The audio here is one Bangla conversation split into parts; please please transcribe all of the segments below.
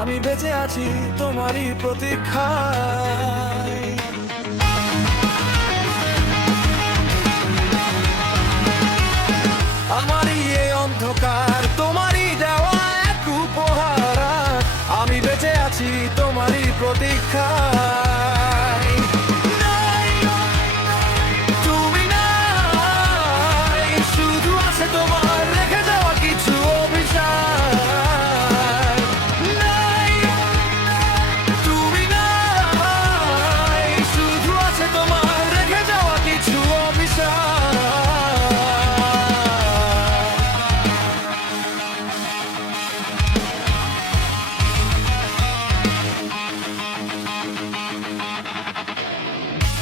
আমি বেঁচে আছি তোমারই প্রতীক্ষায়। আমারই এই অন্ধকার তোমারই দেওয়া এক উপহার, আমি বেঁচে আছি তোমারই প্রতীক্ষায়। তুমি নাই, শুধু আছে তোমার রেখে যাওয়া কিছু অভিশাপ। তুমি নাই, শুধু আছে তোমার রেখে যাওয়া কিছু অভিশাপ।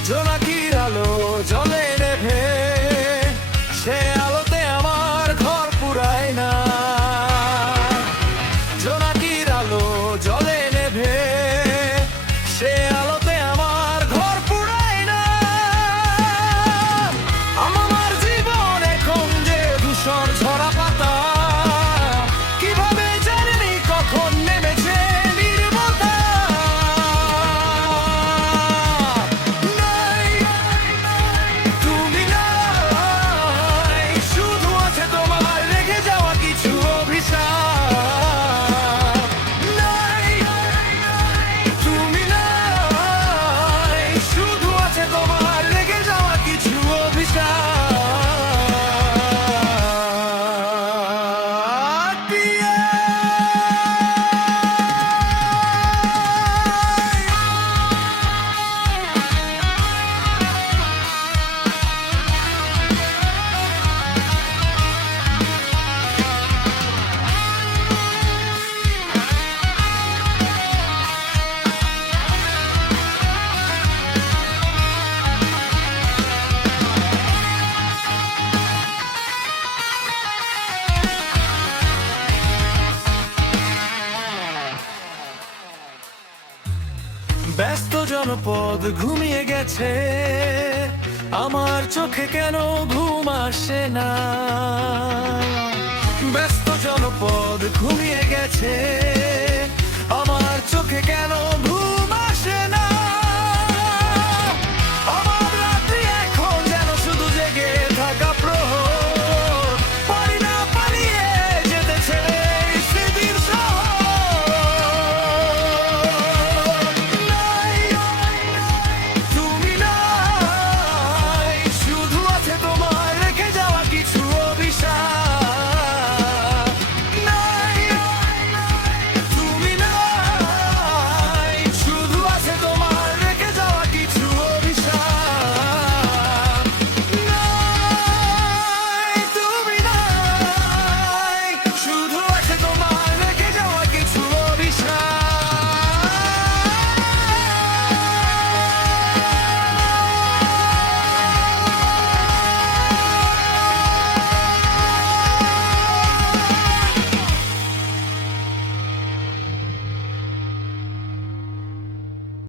জোনাকির আলো জ্বলে নেভে, সে আলোতে আমার ঘর পুরায় না। জোনাকির আলো জ্বলে নেভে, সে আলোতে আমার ঘর পুরায় না। আমার জীবন এখন যে ধূসর ঝরা পাতা, কিভাবে জানি কখন নেমেছে নির্মলতা। তুমি নাই, শুধু আছে তোমার রেখে যাওয়া কিছু অভিশাপ। তুমি নাই, শুধু আছে তোমার রেখে যাওয়া কিছু অভিশাপ। ব্যস্ত জনপদ ঘুমিয়ে গেছে, আমার চোখে কেন ঘুম আসে না। ব্যস্ত জনপদ ঘুমিয়ে গেছে, আমার চোখে কেন